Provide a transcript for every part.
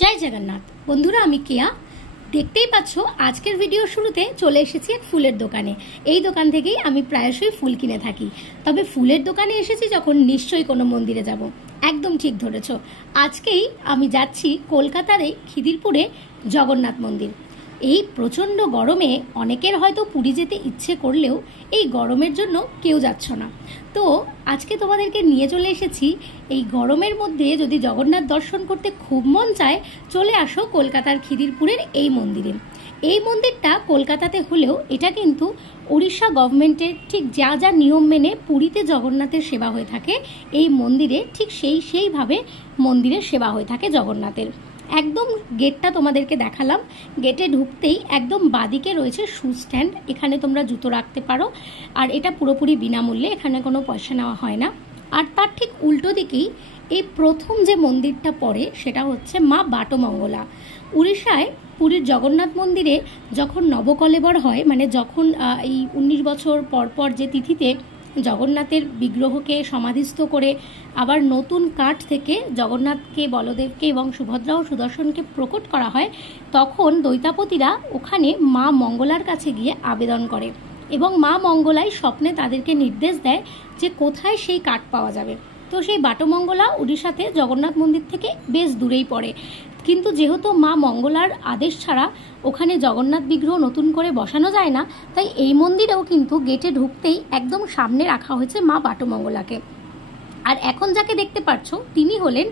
জয় জগন্নাথ বন্ধুরা, আমি কেয়া। দেখতেই পাচ্ছ আজকের ভিডিও শুরুতে চলে এসেছি এক ফুলের দোকানে। এই দোকান থেকেই আমি প্রায়শই ফুল কিনে থাকি। তবে ফুলের দোকানে এসেছি যখন, নিশ্চয়ই কোনো মন্দিরে যাব। একদম ঠিক ধরেছ, আজকেই আমি যাচ্ছি কলকাতার এই খিদিরপুরে জগন্নাথ মন্দির। এই প্রচণ্ড গরমে অনেকের হয়তো পুরী যেতে ইচ্ছে করলেও এই গরমের জন্য কেউ যাচ্ছ না। তো আজকে তোমাদেরকে নিয়ে চলে এসেছি এই গরমের মধ্যে। যদি জগন্নাথ দর্শন করতে খুব মন চায়, চলে আসো কলকাতার খিদিরপুরের এই মন্দিরে। এই মন্দিরটা কলকাতাতে হলেও এটা কিন্তু উড়িষ্যা গভর্নমেন্টের ঠিক যা যা নিয়ম মেনে পুরীতে জগন্নাথের সেবা হয়ে থাকে, এই মন্দিরে ঠিক সেইভাবে মন্দিরের সেবা হয়ে থাকে জগন্নাথের। একদম গেটটা তোমাদেরকে দেখালাম। গেটে ঢুকতেই একদম বাদিকে রয়েছে শু স্ট্যান্ড, এখানে তোমরা জুতো রাখতে পারো। আর এটা পুরোপুরি বিনামূল্যে, এখানে কোনো পয়সা নেওয়া হয় না। আর তার ঠিক উল্টো দিকেই এই প্রথম যে মন্দিরটা পড়ে, সেটা হচ্ছে মা বাটমঙ্গলা। উড়িষ্যায় পুরীর জগন্নাথ মন্দিরে যখন নবকলেবর হয়, মানে যখন এই 19 বছর পর যে তিথিতে জগন্নাথের বিগ্রহকে সমাধিস্থ করে আবার নতুন কাঠ থেকে জগন্নাথকে, বলদেবকে এবং সুভদ্রা ও সুদর্শনকে প্রকট করা হয়, তখন দৈতাপতিরা ওখানে মা মঙ্গলার কাছে গিয়ে আবেদন করে এবং মা মঙ্গলাই স্বপ্নে তাদেরকে নির্দেশ দেয় যে কোথায় সেই কাঠ পাওয়া যাবে। তো সেই বাটমঙ্গলা উড়িষ্যাতে জগন্নাথ মন্দির থেকে বেশ দূরেই পড়ে, কিন্তু যেহেতু মা মঙ্গলার আদেশ ছাড়া ওখানে জগন্নাথ বিগ্রহ নতুন করে বসানো যায় না, তাই এই মন্দিরেও কিন্তু গেটে ঢুকতেই একদম সামনে রাখা হয়েছে মা বাটমঙ্গলাকে। আর এখন যাকে দেখতে পাচ্ছ, তিনি হলেন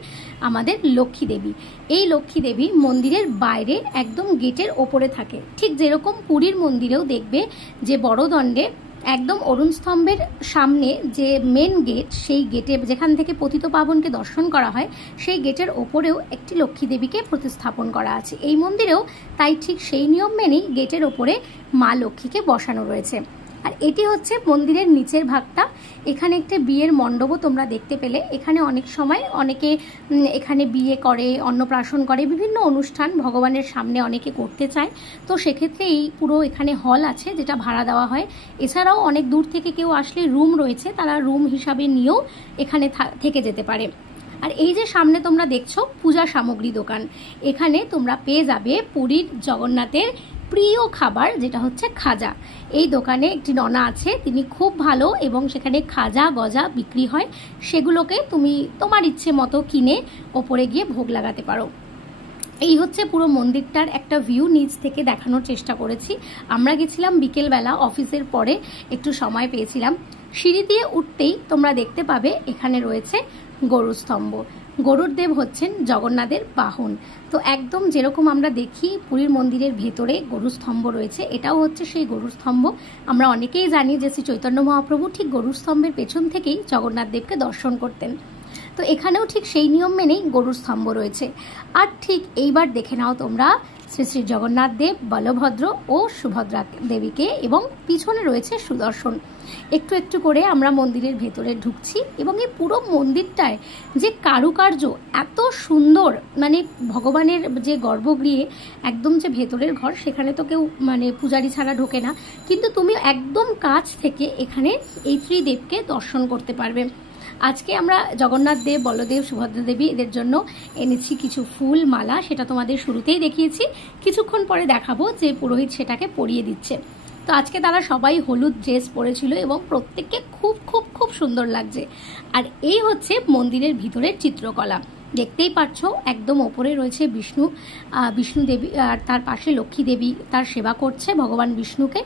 আমাদের লক্ষ্মী দেবী। এই লক্ষ্মী দেবী মন্দিরের বাইরে একদম গেটের ওপরে থাকে। ঠিক যেরকম পুরীর মন্দিরেও দেখবে যে বড়দণ্ডে একদম অরুণ স্তম্ভের সামনে যে মেন গেট, সেই গেটে যেখান থেকে পতিত পাবনকে দর্শন করা হয়, সেই গেটের ওপরেও একটি লক্ষ্মী দেবীকে প্রতিস্থাপন করা আছে এই মন্দিরেও। তাই ঠিক সেই নিয়ম মেনেই গেটের ওপরে মা লক্ষ্মীকে বসানো রয়েছে। আর এটি হচ্ছে মন্দিরের নিচের ভাগটা। এখানে একটা বিয়ের মণ্ডপও তোমরা দেখতে পেলে। এখানে অনেক সময় অনেকে এখানে বিয়ে করে, অন্নপ্রাশন করে, বিভিন্ন অনুষ্ঠান ভগবানের সামনে অনেকে করতে চায়। তো সেক্ষেত্রে এই পুরো এখানে হল আছে, যেটা ভাড়া দেওয়া হয়। এছাড়াও অনেক দূর থেকে কেউ আসলে রুম রয়েছে, তারা রুম হিসাবে নিয়েও এখানে থেকে যেতে পারে। আর এই যে সামনে তোমরা দেখছো পূজা সামগ্রী দোকান, এখানে তোমরা পেয়ে যাবে পুরীর জগন্নাথের প্রিয় খাবার, যেটা হচ্ছে খাজা। এই দোকানে একটি ননা আছে, তিনি খুব ভালো, এবং সেখানে খাজা গজা বিক্রি হয়। সেগুলোকে তুমি তোমার ইচ্ছে মতো কিনে ওপরে গিয়ে ভোগ লাগাতে পারো। এই হচ্ছে পুরো মন্দিরটার একটা ভিউ, নিচ থেকে দেখানোর চেষ্টা করেছি। আমরা গেছিলাম বিকেলবেলা, অফিসের পরে একটু সময় পেয়েছিলাম। সিঁড়ি দিয়ে উঠতেই তোমরা দেখতে পাবে এখানে রয়েছে গরুর স্তম্ভ। গরুর দেব হচ্ছেন জগন্নাথের বাহন। তো একদম যেরকম আমরা দেখি পুরীর মন্দিরের ভেতরে গরুর স্তম্ভ রয়েছে, এটাও হচ্ছে সেই গরুর স্তম্ভ। আমরা অনেকেই জানি যে শ্রী চৈতন্য মহাপ্রভু ঠিক গরুর স্তম্ভের পেছন থেকেই জগন্নাথ দেবকে দর্শন করতেন। তো এখানেও ঠিক সেই নিয়ম মেনেই গরুর স্তম্ভ রয়েছে। আর ঠিক এইবার দেখে নাও তোমরা শ্রী শ্রী জগন্নাথ দেব, বলভদ্র ও সুভদ্রা দেবীকে, এবং পিছনে রয়েছে সুদর্শন। একটু একটু করে আমরা মন্দিরের ভেতরে ঢুকছি, এবং এই পুরো মন্দিরটায় যে কারুকার্য এত সুন্দর, মানে ভগবানের যে গর্ভগৃহে একদম যে ভেতরের ঘর, সেখানে তো কেউ মানে পূজারি ছাড়া ঢোকে না, কিন্তু তুমি একদম কাছ থেকে এখানে এই ত্রিদেবকে দর্শন করতে পারবে। আজকে আমরা জগন্নাথ দেব, বলদেব, সুভদ্রা দেবী এদের জন্য এনেছি কিছু ফুল মালা, সেটা তোমাদের শুরুতেই দেখিয়েছি। কিছুক্ষণ পরে দেখাবো যে পুরোহিত সেটাকে পরিয়ে দিচ্ছে। তো আজকে তারা সবাই হলুদ ড্রেস পরেছিল এবং প্রত্যেককে খুব খুব খুব সুন্দর লাগছে। আর এই হচ্ছে মন্দিরের ভিতরের চিত্রকলা। দেখতেই পাচ্ছ একদম ওপরে রয়েছে বিষ্ণু দেবী, আর তার পাশে লক্ষ্মী দেবী তার সেবা করছে ভগবান বিষ্ণুকে।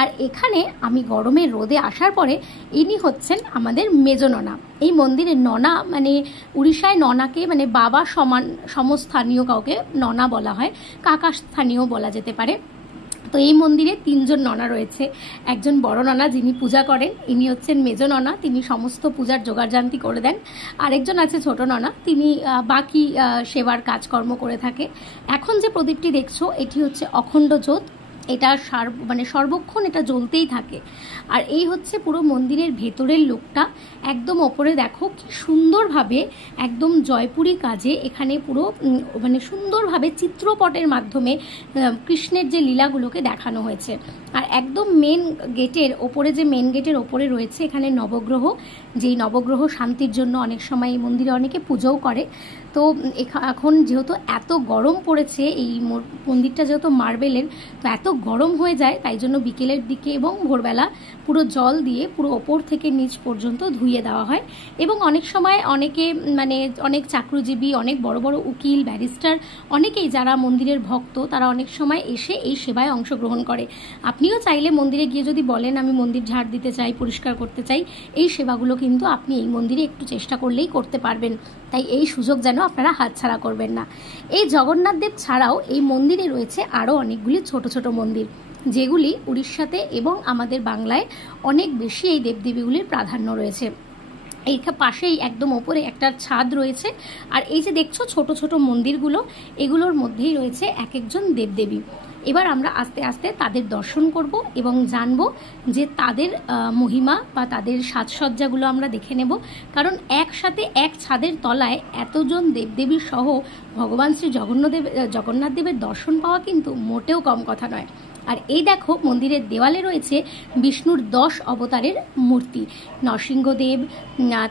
আর এখানে আমি গরমের রোদে আসার পরে ইনি হচ্ছেন আমাদের মেজো ননা। এই মন্দিরের ননা, মানে উড়িষ্যায় ননাকে মানে বাবা সমান সমস্থানীয় কাউকে ননা বলা হয়, কাকা স্থানীয় বলা যেতে পারে। তো এই মন্দিরে 3 জন ননা রয়েছে। একজন বড় ননা যিনি পূজা করেন, ইনি হচ্ছেন মেজো ননা, তিনি সমস্ত পূজার জোগাড়জান্তি করে দেন। আরেকজন আছে ছোট ননা, তিনি বাকি সেবার কাজকর্ম করে থাকে। এখন যে প্রদীপটি দেখছো, এটি হচ্ছে অখণ্ড জ্যোৎ। এটা মানে সর্বক্ষণ এটা জ্বলতেই থাকে। আর এই হচ্ছে পুরো মন্দিরের ভেতরের লোকটা। একদম ওপরে দেখো কি সুন্দরভাবে একদম জয়পুরি কাজে এখানে পুরো মানে সুন্দরভাবে চিত্রপটের মাধ্যমে কৃষ্ণের যে লীলাগুলোকে দেখানো হয়েছে। আর একদম মেন গেটের ওপরে, যে মেন গেটের ওপরে রয়েছে এখানে নবগ্রহ, যেই নবগ্রহ শান্তির জন্য অনেক সময় এই মন্দিরে অনেকে পুজোও করে। তো এখন যেহেতু এত গরম পড়েছে, এই মন্দিরটা যেহেতু মার্বেলের, তো এত গরম হয়ে যায়, তাই জন্য বিকেলের দিকে এবং ভোরবেলা পুরো জল দিয়ে পুরো ওপর থেকে নিচ পর্যন্ত ধুইয়ে দেওয়া হয়। এবং অনেক সময় অনেকে মানে অনেক চাকরিজীবী, অনেক বড় বড় উকিল, ব্যারিস্টার, অনেকেই যারা মন্দিরের ভক্ত, তারা অনেক সময় এসে এই সেবায় অংশগ্রহণ করে। আপনিও চাইলে মন্দিরে গিয়ে যদি বলেন আমি মন্দির ঝাড় দিতে চাই, পরিষ্কার করতে চাই, এই সেবাগুলো কিন্তু আপনি এই মন্দিরে একটু চেষ্টা করলেই করতে পারবেন। তাই এই সুযোগ যেন আপনারা হাতছাড়া করবেন না। এই জগন্নাথ দেব ছাড়াও এই মন্দিরে রয়েছে আরও অনেকগুলি ছোট ছোট মন্দির, যেগুলি উড়িষ্যাতে এবং আমাদের বাংলায় অনেক বেশি এই দেবদেবীগুলির প্রাধান্য রয়েছে। এই পাশেই একদম ওপরে একটা ছাদ রয়েছে। আর এই যে দেখছো ছোট ছোট মন্দিরগুলো, এগুলোর মধ্যেই রয়েছে এক একজন দেবদেবী। এবার আমরা আস্তে আস্তে তাদের দর্শন করব এবং জানব যে তাদের মহিমা বা তাদের সাজসজ্জাগুলো আমরা দেখে নেব। কারণ একসাথে এক ছাদের তলায় এতজন দেবদেবী সহ ভগবান শ্রী জগন্নাথ দেবের দর্শন পাওয়া কিন্তু মোটেও কম কথা নয়। আর এই দেখো মন্দিরের দেওয়ালে রয়েছে বিষ্ণুর 10 অবতারের মূর্তি। নরসিংহদেব,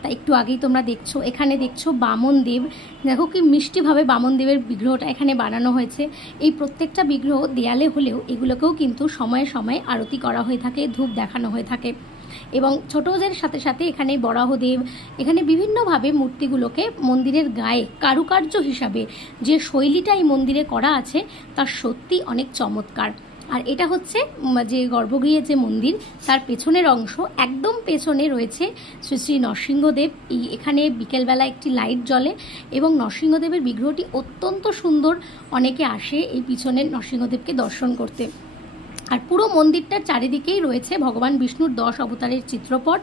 তা একটু আগেই তোমরা দেখছো, এখানে দেখছো বামন দেব। দেখো কি মিষ্টিভাবে বামন দেবের বিগ্রহটা এখানে বানানো হয়েছে। এই প্রত্যেকটা বিগ্রহ দেয়ালে হলেও এগুলোকেও কিন্তু সময়ে সময়ে আরতি করা হয়ে থাকে, ধূপ দেখানো হয়ে থাকে। এবং ছোটদের সাথে সাথে এখানে বরাহদেব, এখানে বিভিন্নভাবে মূর্তিগুলোকে মন্দিরের গায়ে কারুকার্য হিসাবে যে শৈলীটা এই মন্দিরে করা আছে তা সত্যি অনেক চমৎকার। আর এটা হচ্ছে যে গর্ভগৃহের যে মন্দির, তার পেছনের অংশ। একদম পেছনে রয়েছে শ্রী শ্রী নরসিংহদেব। এখানে বিকেলবেলা একটি লাইট জ্বলে এবং নরসিংহদেবের বিগ্রহটি অত্যন্ত সুন্দর। অনেকে আসে এই পিছনের নরসিংহদেবকে দর্শন করতে। আর পুরো মন্দিরটার চারিদিকেই রয়েছে ভগবান বিষ্ণুর 10 অবতারের চিত্রপট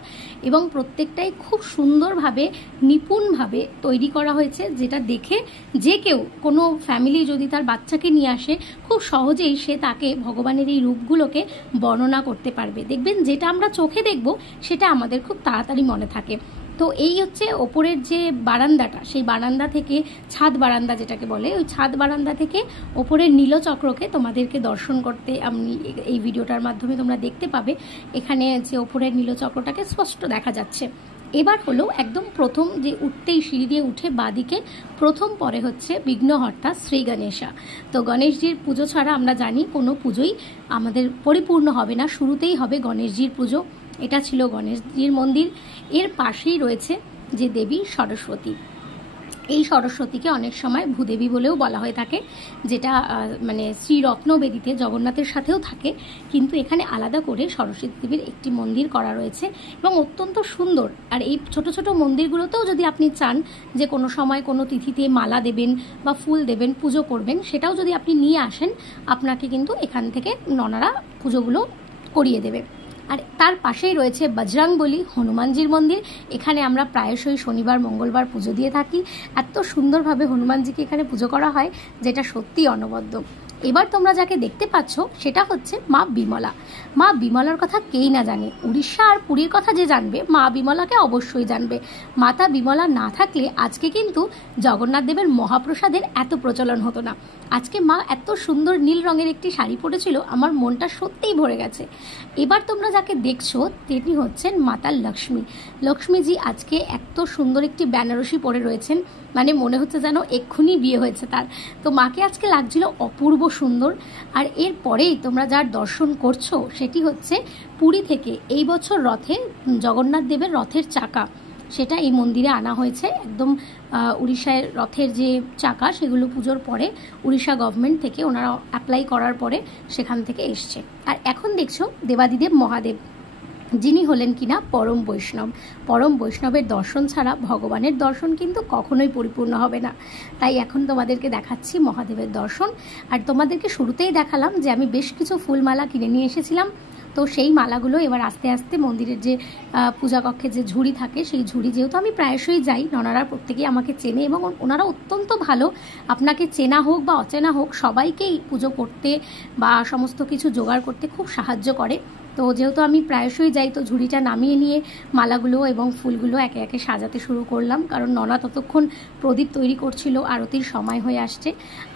এবং প্রত্যেকটাই খুব সুন্দরভাবে নিপুণভাবে তৈরি করা হয়েছে, যেটা দেখে যে কেউ, কোনো ফ্যামিলি যদি তার বাচ্চাকে নিয়ে আসে, খুব সহজেই সে তাকে ভগবানের এই রূপগুলোকে বর্ণনা করতে পারবে। দেখবেন যেটা আমরা চোখে দেখব সেটা আমাদের খুব তাড়াতাড়ি মনে থাকে। তো এই হচ্ছে ওপরের যে বারান্দাটা, সেই বারান্দা থেকে, ছাদ বারান্দা যেটাকে বলে, ওই ছাদ বারান্দা থেকে ওপরের নীলচক্রকে তোমাদেরকে দর্শন করতে আমি এই ভিডিওটার মাধ্যমে তোমরা দেখতে পাবে। এখানে যে ওপরের নীলচক্রটাকে স্পষ্ট দেখা যাচ্ছে। এবার হলো একদম প্রথম যে উঠতেই সিঁড়ি দিয়ে উঠে বাঁদিকে প্রথম পরে হচ্ছে বিঘ্নহর্তা শ্রী গণেশা। তো গণেশজির পুজো ছাড়া আমরা জানি কোনো পুজোই আমাদের পরিপূর্ণ হবে না, শুরুতেই হবে গণেশজির পুজো। এটা ছিল গণেশজির মন্দির। এর পাশেই রয়েছে যে দেবী সরস্বতী। এই সরস্বতীকে অনেক সময় ভূদেবী বলেও বলা হয়ে থাকে, যেটা মানে শ্রীরত্নবেদীতে জগন্নাথের সাথেও থাকে, কিন্তু এখানে আলাদা করে সরস্বতী দেবীর একটি মন্দির করা রয়েছে এবং অত্যন্ত সুন্দর। আর এই ছোট ছোট মন্দিরগুলোতেও যদি আপনি চান যে কোনো সময় কোনো তিথিতে মালা দেবেন বা ফুল দেবেন, পুজো করবেন, সেটাও যদি আপনি নিয়ে আসেন, আপনাকে কিন্তু এখান থেকে ননারা পুজোগুলো করিয়ে দেবে। আর তার পাশেই রয়েছে বজরংবলী হনুমানজির মন্দির। এখানে আমরা প্রায়শই শনিবার মঙ্গলবার পুজো দিয়ে থাকি। এত সুন্দরভাবে হনুমানজিকে এখানে পুজো করা হয়, যেটা সত্যিই অনবদ্য। এবার তোমরা যাকে দেখতে পাচ্ছ সেটা হচ্ছে মা বিমলা। মা বিমলার কথা কেই না জানে। উড়িষ্যা আর পুরীর কথা যে জানবে, মা বিমলাকে অবশ্যই জানবে। মাতা বিমলা না থাকলে আজকে কিন্তু জগন্নাথ দেবের মহাপ্রসাদের এত প্রচলন হতো না। আজকে মা এত সুন্দর নীল রঙের একটি শাড়ি পরেছিল, আমার মনটা সত্যিই ভরে গেছে। এবার তোমরা যাকে দেখছো তিনি হচ্ছেন মাতা লক্ষ্মী। লক্ষ্মীজি আজকে এত সুন্দর একটি বেনারসি পরে রয়েছেন, মানে মনে হচ্ছে যেন এক্ষুনি বিয়ে হয়েছে তার। তো মাকে আজকে লাগছিল অপূর্ব সুন্দর। আর এর পরেই তোমরা যার দর্শন করছো সেটি হচ্ছে পুরী থেকে এই বছর রথে জগন্নাথ দেবের রথের চাকা, সেটা এই মন্দিরে আনা হয়েছে। একদম উড়িষ্যার রথের যে চাকা, সেগুলো পুজোর পরে উড়িষ্যা গভর্নমেন্ট থেকে ওনারা অ্যাপ্লাই করার পরে সেখান থেকে এসছে। আর এখন দেখছো দেবাদিদেব মহাদেব, যিনি হলেন কিনা পরম বৈষ্ণব। পরম বৈষ্ণবের দর্শন ছাড়া ভগবানের দর্শন কিন্তু কখনোই পরিপূর্ণ হবে না। তাই এখন তোমাদেরকে দেখাচ্ছি মহাদেবের দর্শন। আর তোমাদেরকে শুরুতেই দেখালাম যে আমি বেশ কিছু ফুলমালা কিনে নিয়ে এসেছিলাম। তো সেই মালাগুলো এবার আস্তে আস্তে মন্দিরের যে পূজা কক্ষে যে ঝুড়ি থাকে সেই ঝুড়ি, যেহেতু আমি প্রায়শই যাই, ননারা প্রত্যেকেই আমাকে চেনে এবং ওনারা অত্যন্ত ভালো, আপনাকে চেনা হোক বা অচেনা হোক সবাইকেই পুজো করতে বা সমস্ত কিছু জোগাড় করতে খুব সাহায্য করে। তো যেহেতু আমি প্রায়শই যাই, তো ঝুড়িটা নামিয়ে নিয়ে মালাগুলো এবং ফুলগুলো একে একে সাজাতে শুরু করলাম, কারণ ননা ততক্ষণ প্রদীপ তৈরি করছিল, আরতির সময় হয়ে আসছে।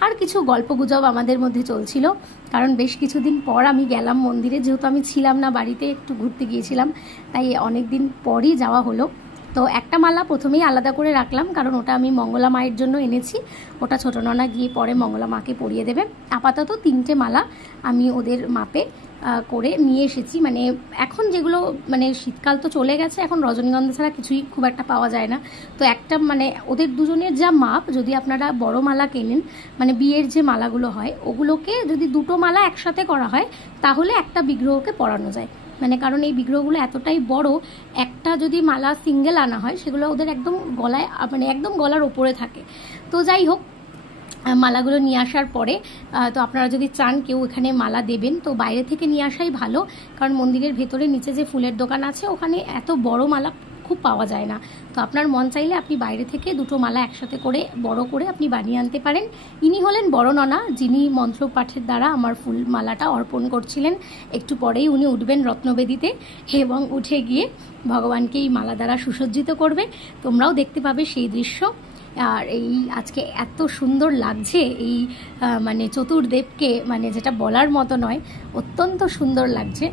আর কিছু গল্পগুজব আমাদের মধ্যে চলছিল, কারণ বেশ কিছুদিন পর আমি গেলাম মন্দিরে, যেহেতু আমি ছিলাম না বাড়িতে, একটু ঘুরতে গিয়েছিলাম, তাই অনেক দিন পরই যাওয়া হলো। তো একটা মালা প্রথমেই আলাদা করে রাখলাম, কারণ ওটা আমি মঙ্গলা মায়ের জন্য এনেছি, ওটা ছোটো ননা গিয়ে পরে মঙ্গলা মাকে পরিয়ে দেবে। আপাতত 3টে মালা আমি ওদের মাপে করে নিয়ে এসেছি। মানে এখন যেগুলো, মানে শীতকাল তো চলে গেছে, এখন রজনীগন্ধা ছাড়া কিছুই খুব একটা পাওয়া যায় না। তো একটা মানে ওদের দুজনের যা মাপ, যদি আপনারা বড় মালা কেনেন, মানে বিয়ের যে মালাগুলো হয় ওগুলোকে যদি 2টো মালা একসাথে করা হয় তাহলে একটা বিগ্রহকে পরানো যায়। মানে কারণ এই বিগ্রহগুলো এতটাই বড়, একটা যদি মালা সিঙ্গেল আনা হয় সেগুলো ওদের একদম গলায়, মানে একদম গলার ওপরে থাকে। তো যাই হোক, মালাগুলো নিয়ে আসার পরে তো আপনারা যদি চান কেউ এখানে মালা দেবেন তো বাইরে থেকে নিয়ে আসাই ভালো, কারণ মন্দিরের ভেতরে নিচে যে ফুলের দোকান আছে ওখানে এত বড় মালা খুব পাওয়া যায় না। তো আপনার মন চাইলে আপনি বাইরে থেকে 2টো মালা একসাথে করে বড় করে আপনি বানিয়ে আনতে পারেন। ইনি হলেন বড় ননা, যিনি মন্ত্র পাঠের দ্বারা আমার ফুল মালাটা অর্পণ করছিলেন। একটু পরেই উনি উঠবেন রত্নবেদিতে এবং উঠে গিয়ে ভগবানকে এই মালা দ্বারা সুসজ্জিত করবে। তোমরাও দেখতে পাবে সেই দৃশ্য। আর এই আজকে এত সুন্দর লাগছে এই মানে চতুর্দেবকে, মানে যেটা বলার মতো নয়, অত্যন্ত সুন্দর লাগছে।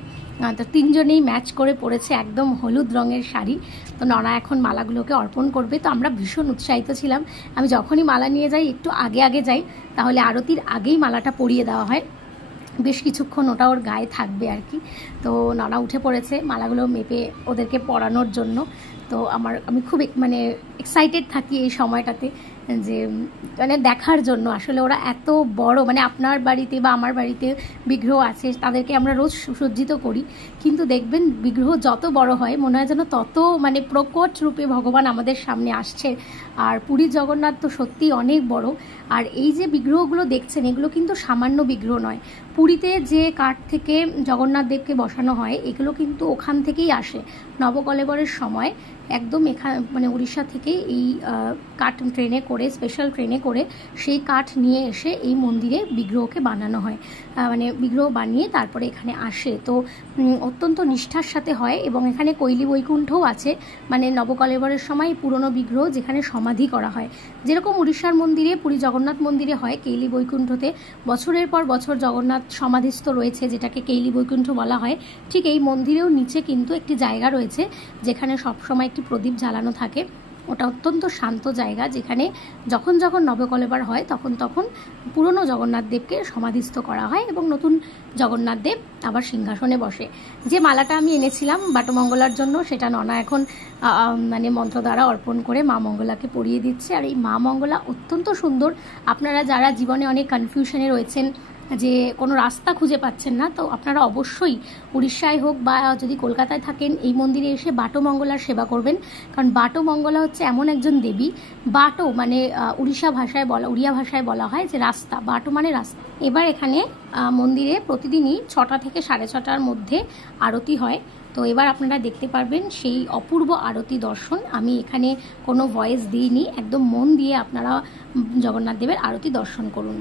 তো 3জনেই ম্যাচ করে পড়েছে একদম হলুদ রঙের শাড়ি। তো ননা এখন মালাগুলোকে অর্পণ করবে। তো আমরা ভীষণ উৎসাহিত ছিলাম। আমি যখনই মালা নিয়ে যাই একটু আগে আগে যাই, তাহলে আরতির আগেই মালাটা পরিয়ে দেওয়া হয়, বেশ কিছুক্ষণ ওটা ওর গায়ে থাকবে আর কি। তো ননা উঠে পড়েছে মালাগুলো মেপে ওদেরকে পরানোর জন্য। তো আমি খুব মানে এক্সাইটেড থাকি এই সময়টাতে, যে মানে দেখার জন্য আসলে ওরা এত বড়, মানে আপনার বাড়িতে বা আমার বাড়িতে বিগ্রহ আছে, তাদেরকে আমরা রোজ সুসজ্জিত করি, কিন্তু দেখবেন বিগ্রহ যত বড় হয় মনে হয় যেন তত মানে প্রকট রূপে ভগবান আমাদের সামনে আসছে। আর পুরীর জগন্নাথ তো সত্যিই অনেক বড়। আর এই যে বিগ্রহগুলো দেখছেন এগুলো কিন্তু সামান্য বিগ্রহ নয়। পুরীতে যে কাঠ থেকে জগন্নাথ দেবকে বসানো হয় এগুলো কিন্তু ওখান থেকেই আসে। নবকলেবরের সময় একদম মানে উড়িষ্যা থেকে এই কাঠ ট্রেনে করে, স্পেশাল ট্রেনে করে সেই কাঠ নিয়ে এসে এই মন্দিরে বিগ্রহকে বানানো হয়, মানে বিগ্রহ বানিয়ে তারপরে এখানে আসে। তো অত্যন্ত নিষ্ঠার সাথে হয়। এবং এখানে কৈলি বৈকুণ্ঠও আছে, মানে নবকলেবরের সময় পুরনো বিগ্রহ যেখানে সমাধি করা হয়। যেরকম উড়িষ্যার মন্দিরে, পুরী জগন্নাথ মন্দিরে হয়, কেইলি বৈকুণ্ঠতে বছরের পর বছর জগন্নাথ সমাধিস্থ রয়েছে, যেটাকে কেইলি বৈকুণ্ঠ বলা হয়। ঠিক এই মন্দিরেও নিচে কিন্তু একটি জায়গা রয়েছে যেখানে সবসময় একটি প্রদীপ জ্বালানো থাকে। ওটা অত্যন্ত শান্ত জায়গা, যেখানে যখন যখন নবকলেবর হয় তখন তখন পুরনো জগন্নাথ দেবকে সমাধিস্থ করা হয় এবং নতুন জগন্নাথ দেব আবার সিংহাসনে বসে। যে মালাটা আমি এনেছিলাম বাটমঙ্গলার জন্য, সেটা ননা এখন মানে মন্ত্র দ্বারা অর্পণ করে মা মঙ্গলাকে পরিয়ে দিচ্ছে। আর এই মা মঙ্গলা অত্যন্ত সুন্দর। আপনারা যারা জীবনে অনেক কনফিউশনে রয়েছেন, যে কোনো রাস্তা খুঁজে পাচ্ছেন না, তো আপনারা অবশ্যই উড়িষ্যায় হোক বা যদি কলকাতায় থাকেন এই মন্দিরে এসে বাটমঙ্গলার সেবা করবেন। কারণ বাটমঙ্গলা হচ্ছে এমন একজন দেবী, বাটো মানে উড়িয়া ভাষায় বলা হয় যে রাস্তা, বাটো মানে রাস্তা। এবার এখানে মন্দিরে প্রতিদিনই 6টা থেকে 6:30টার মধ্যে আরতি হয়। তো এবার আপনারা দেখতে পারবেন সেই অপূর্ব আরতি দর্শন। আমি এখানে কোনো ভয়েস দিইনি, একদম মন দিয়ে আপনারা জগন্নাথ দেবের আরতি দর্শন করুন।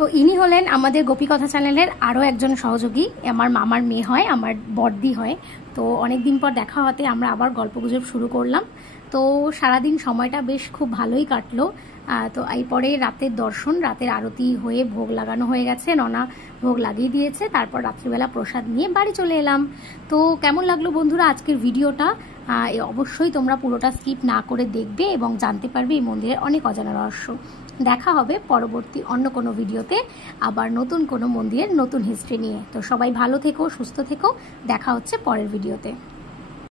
তো ইনি হলেন আমাদের গোপীকথা চ্যানেলের আরও একজন সহযোগী, আমার মামার মেয়ে হয়, আমার বড়দি হয়। তো অনেক দিন পর দেখা হতে আমরা আবার গল্পগুজব শুরু করলাম। তো সারাদিন সময়টা বেশ খুব ভালোই কাটলো। তো এরপরে রাতের দর্শন, রাতের আরতি হয়ে ভোগ লাগানো হয়ে গেছে, ননা ভোগ লাগিয়ে দিয়েছে, তারপর রাত্রিবেলা প্রসাদ নিয়ে বাড়ি চলে এলাম। তো কেমন লাগলো বন্ধুরা আজকের ভিডিওটা? অবশ্যই তোমরা পুরোটা স্কিপ না করে দেখবে এবং জানতে পারবে এই মন্দিরের অনেক অজানা রহস্য। দেখা হবে পরবর্তী অন্য কোনো ভিডিওতে, আবার নতুন কোনো মন্দিরের নতুন হিস্ট্রি নিয়ে। তো সবাই ভালো থেকো, সুস্থ থেকো, দেখা হচ্ছে পরের ভিডিওতে।